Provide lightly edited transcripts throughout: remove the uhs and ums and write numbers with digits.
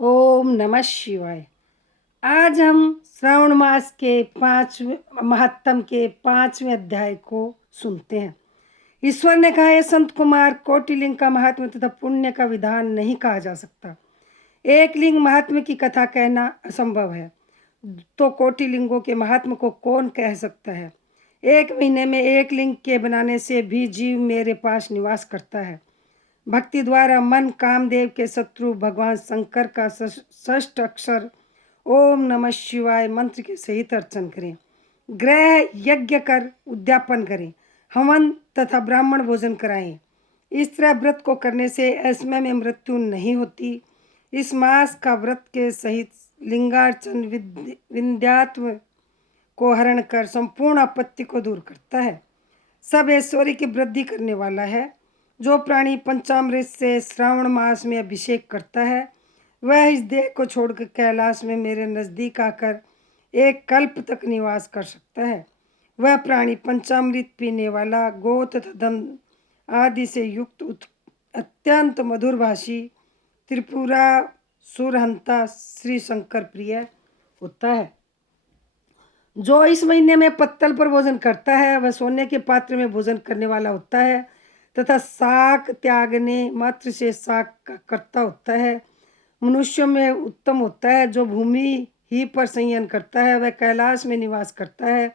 ओम नमः शिवाय। आज हम श्रावण मास के पांचवें महात्म के 5वें अध्याय को सुनते हैं। ईश्वर ने कहा, हे संत कुमार, कोटिलिंग का महात्म्य तथा पुण्य का विधान नहीं कहा जा सकता। एक लिंग महात्म्य की कथा कहना असंभव है, तो कोटिलिंगों के महात्म्य को कौन कह सकता है। एक महीने में एक लिंग के बनाने से भी जीव मेरे पास निवास करता है। भक्ति द्वारा मन कामदेव के शत्रु भगवान शंकर का षष्ठ अक्षर ओम नमः शिवाय मंत्र के सहित अर्चन करें। ग्रह यज्ञ कर उद्यापन करें, हवन तथा ब्राह्मण भोजन कराएं। इस तरह व्रत को करने से असमय में मृत्यु नहीं होती। इस मास का व्रत के सहित लिंगार्चन विंध्यात्म को हरण कर संपूर्ण आपत्ति को दूर करता है। सब ऐश्वर्य की वृद्धि करने वाला है। जो प्राणी पंचामृत से श्रावण मास में अभिषेक करता है, वह इस देह को छोड़कर कैलाश में मेरे नज़दीक आकर एक कल्प तक निवास कर सकता है। वह प्राणी पंचामृत पीने वाला, गो तथा धन आदि से युक्त अत्यंत मधुरभाषी त्रिपुरा सुरहंता श्री शंकर प्रिय होता है। जो इस महीने में पत्तल पर भोजन करता है, वह सोने के पात्र में भोजन करने वाला होता है तथा शाक त्यागने मात्र से शाक का कर्ता होता है। मनुष्यों में उत्तम होता है। जो भूमि ही पर संयन करता है, वह कैलाश में निवास करता है।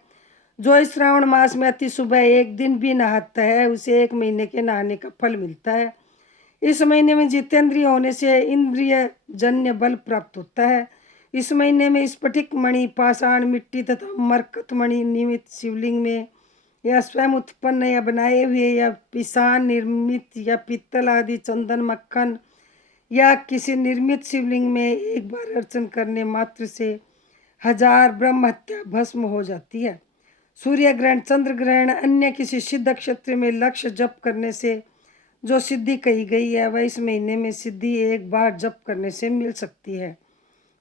जो इस श्रावण मास में अति सुबह एक दिन भी नहाता है, उसे एक महीने के नहाने का फल मिलता है। इस महीने में जितेंद्रिय होने से इंद्रिय जन्य बल प्राप्त होता है। इस महीने में स्फटिक मणि, पाषाण, मिट्टी तथा मरकत मणि निमित्त शिवलिंग में या स्वयं उत्पन्न या बनाए हुए या पिसान निर्मित या पीतल आदि चंदन मक्खन या किसी निर्मित शिवलिंग में एक बार अर्चन करने मात्र से 1000 ब्रह्म हत्या भस्म हो जाती है। सूर्य ग्रहण, चंद्र ग्रहण, अन्य किसी सिद्ध क्षेत्र में लक्ष्य जप करने से जो सिद्धि कही गई है, वह इस महीने में सिद्धि एक बार जप करने से मिल सकती है।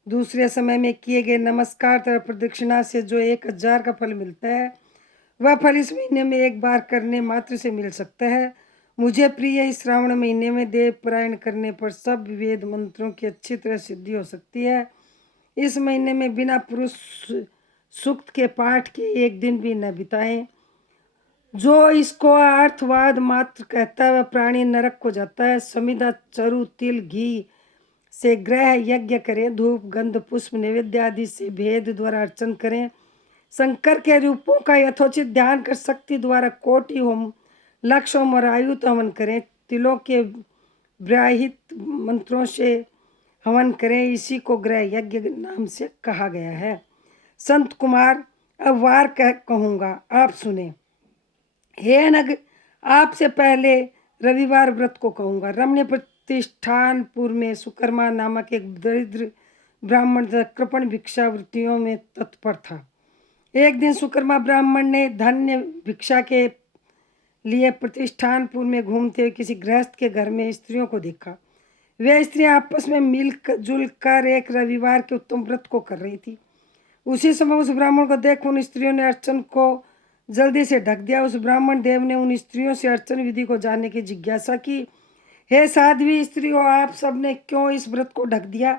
दूसरे समय में किए गए नमस्कार तथा प्रदक्षिणा से जो 1000 का फल मिलता है, वह फल इस महीने में एक बार करने मात्र से मिल सकता है। मुझे प्रिय इस श्रावण महीने में देव पारायण करने पर सब वेद मंत्रों की अच्छी तरह सिद्धि हो सकती है। इस महीने में बिना पुरुष सूक्त के पाठ के एक दिन भी न बिताएं। जो इसको अर्थवाद मात्र कहता है, वह प्राणी नरक को जाता है। समिधा, चरु, तिल, घी से ग्रह यज्ञ करें। धूप, गंध, पुष्प, नैवेद्य आदि से भेद द्वारा अर्चन करें। शंकर के रूपों का यथोचित ध्यान कर शक्ति द्वारा कोटि होम, लक्ष होम और आयुत हवन करें। तिलों के ब्राहित मंत्रों से हवन करें। इसी को ग्रह यज्ञ नाम से कहा गया है। संत कुमार, अब वार कहूँगा, आप सुने। हे नग, आपसे पहले रविवार व्रत को कहूँगा। रमणीय प्रतिष्ठानपुर में सुकर्मा नामक एक दरिद्र ब्राह्मण कृपण भिक्षावृत्तियों में तत्पर था। एक दिन सुकर्मा ब्राह्मण ने धन्य भिक्षा के लिए प्रतिष्ठानपुर में घूमते हुए किसी गृहस्थ के घर में स्त्रियों को देखा। वे स्त्रियां आपस में मिलजुल कर एक रविवार के उत्तम व्रत को कर रही थी। उसी समय उस ब्राह्मण को देख उन स्त्रियों ने अर्चन को जल्दी से ढक दिया। उस ब्राह्मण देव ने उन स्त्रियों से अर्चन विधि को जानने की जिज्ञासा की। हे साध्वी स्त्रियों, आप सबने क्यों इस व्रत को ढक दिया?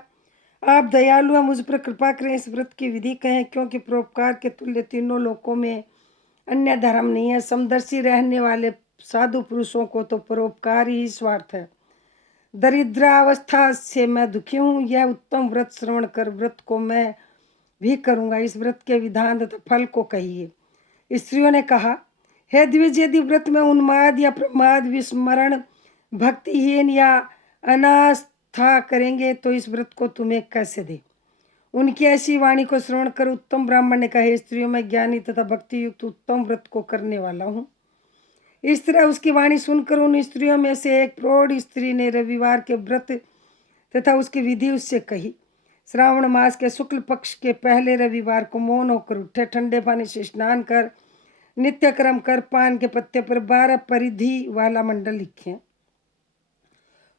आप दयालु हैं, मुझ पर कृपा करें, इस व्रत की विधि कहें, क्योंकि परोपकार के तुल्य तीनों लोकों में अन्य धर्म नहीं है। समदर्शी रहने वाले साधु पुरुषों को तो परोपकार ही स्वार्थ है। दरिद्रावस्था से मैं दुखी हूँ। यह उत्तम व्रत श्रवण कर व्रत को मैं भी करूँगा। इस व्रत के विधान तथा फल को कहिए। स्त्रियों ने कहा, हे द्विज, यदि व्रत में उन्माद या प्रमाद, विस्मरण, भक्तिहीन या अनास्था करेंगे तो इस व्रत को तुम्हें कैसे दे। उनकी ऐसी वाणी को श्रवण कर उत्तम ब्राह्मण ने कहा, स्त्रियों में ज्ञानी तथा भक्ति युक्त उत्तम व्रत को करने वाला हूँ। इस तरह उसकी वाणी सुनकर उन स्त्रियों में से एक प्रौढ़ स्त्री ने रविवार के व्रत तथा उसकी विधि उससे कही। श्रावण मास के शुक्ल पक्ष के पहले रविवार को मौन होकर उठे, ठंडे पानी से स्नान कर, नित्य कर्म कर, पान के पत्ते पर 12 परिधि वाला मंडल लिखें।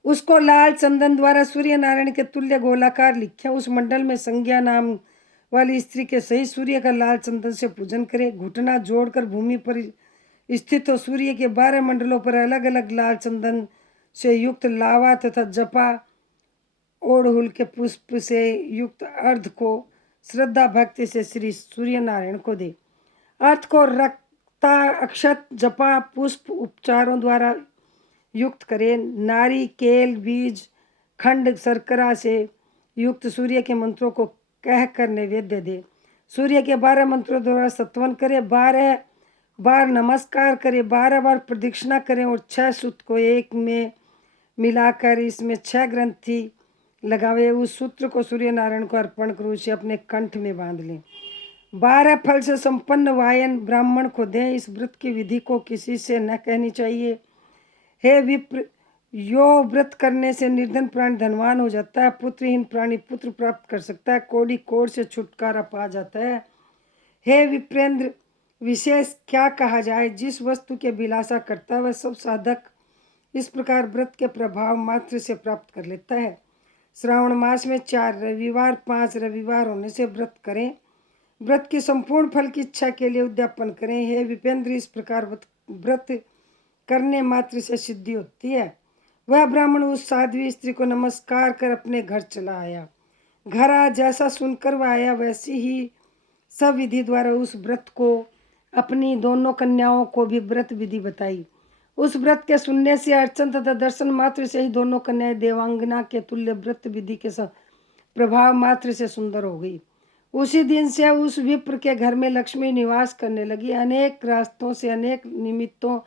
उसको लाल चंदन द्वारा सूर्य नारायण के तुल्य गोलाकार लिखें। उस मंडल में संज्ञा नाम वाली स्त्री के सही सूर्य का लाल चंदन से पूजन करे। घुटना जोड़कर भूमि पर स्थित हो सूर्य के 12 मंडलों पर अलग अलग लाल चंदन से युक्त लावा तथा जपा ओड़हुल के पुष्प से युक्त अर्ध को श्रद्धा भक्ति से श्री सूर्य नारायण को दे। अर्थ को रक्ता अक्षत जपा पुष्प उपचारों द्वारा युक्त करे। नारी केल बीज खंड शर्करा से युक्त सूर्य के मंत्रों को कह कर नैवेद्य दे। सूर्य के 12 मंत्रों द्वारा स्तवन करे। 12 बार नमस्कार करे। 12 बार प्रदक्षिणा करें और 6 सूत्र को एक में मिलाकर इसमें 6 ग्रंथि लगावे। उस सूत्र को सूर्य नारायण को अर्पण कर उसे अपने कंठ में बांध लें। 12 फल से संपन्न वायन ब्राह्मण को दें। इस व्रत की विधि को किसी से न कहनी चाहिए। हे विप्र, यो व्रत करने से निर्धन प्राणी धनवान हो जाता है। पुत्रहीन प्राणी पुत्र प्राप्त कर सकता है। कोड़ी कोड़ से छुटकारा पा जाता है। हे विप्रेंद्र, विशेष क्या कहा जाए। जिस वस्तु के अभिलाषा करता है वह सब साधक इस प्रकार व्रत के प्रभाव मात्र से प्राप्त कर लेता है। श्रावण मास में 4 रविवार 5 रविवार होने से व्रत करें। व्रत की संपूर्ण फल की इच्छा के लिए उद्यापन करें। हे विपेंद्र, इस प्रकार व्रत करने मात्र से सिद्धि होती है। वह ब्राह्मण उस साध्वी स्त्री को नमस्कार कर अपने घर चला आया। घर आ जैसा सुनकर वह आया वैसी ही सब विधि द्वारा उस व्रत को अपनी दोनों कन्याओं को भी व्रत विधि बताई। उस व्रत के सुनने से अर्चन तथा दर्शन मात्र से ही दोनों कन्याएं देवांगना के तुल्य व्रत विधि के प्रभाव मात्र से सुंदर हो गई। उसी दिन से उस विप्र के घर में लक्ष्मी निवास करने लगी। अनेक रास्तों से अनेक निमित्तों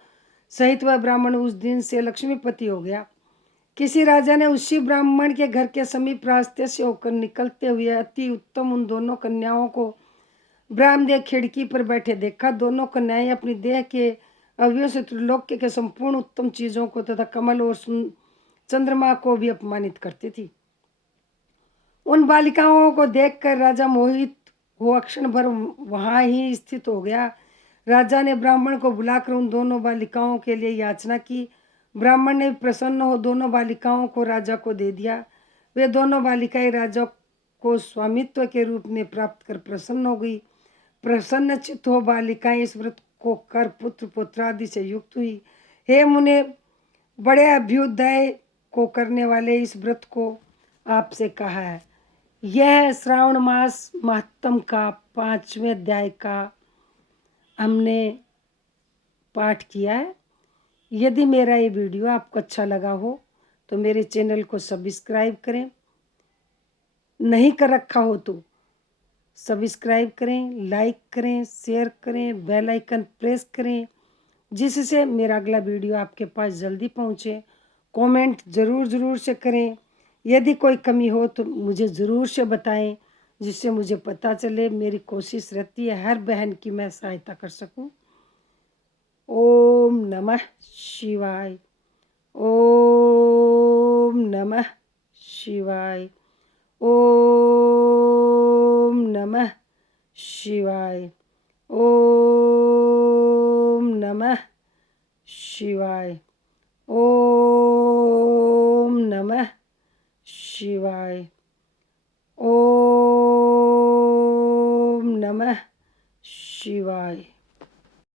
सहित वह ब्राह्मण उस दिन से लक्ष्मीपति हो गया। किसी राजा ने उसी ब्राह्मण के घर के समीप रास्ते से होकर निकलते हुए अति उत्तम उन दोनों कन्याओं को ब्रह्मदेव खिड़की पर बैठे देखा। दोनों कन्याएं अपनी देह के अवयवों से त्रिलोक्य के संपूर्ण उत्तम चीजों को तथा कमल और चंद्रमा को भी अपमानित करती थी। उन बालिकाओं को देखकर राजा मोहित हुआ क्षण भर वहां ही स्थित हो गया। राजा ने ब्राह्मण को बुलाकर उन दोनों बालिकाओं के लिए याचना की। ब्राह्मण ने प्रसन्न हो दोनों बालिकाओं को राजा को दे दिया। वे दोनों बालिकाएं राजा को स्वामित्व के रूप में प्राप्त कर प्रसन्न हो गई। प्रसन्न चित्त हो बालिकाएं इस व्रत को कर पुत्र पुत्रादि से युक्त हुई। हे मुने, बड़े अभ्युदय को करने वाले इस व्रत को आपसे कहा है। यह श्रावण मास महात्म का 5वें अध्याय का हमने पाठ किया है। यदि मेरा ये वीडियो आपको अच्छा लगा हो तो मेरे चैनल को सब्सक्राइब करें। नहीं कर रखा हो तो सब्सक्राइब करें, लाइक करें, शेयर करें, बेल आइकन प्रेस करें, जिससे मेरा अगला वीडियो आपके पास जल्दी पहुंचे। कमेंट ज़रूर से करें। यदि कोई कमी हो तो मुझे ज़रूर से बताएं, जिससे मुझे पता चले। मेरी कोशिश रहती है हर बहन की मैं सहायता कर सकूं। ओम नमः शिवाय। ओम नमः शिवाय। ओम नमः शिवाय। ओम नमः शिवाय। ओम नमः शिवाय। ओम नमः शिवाय।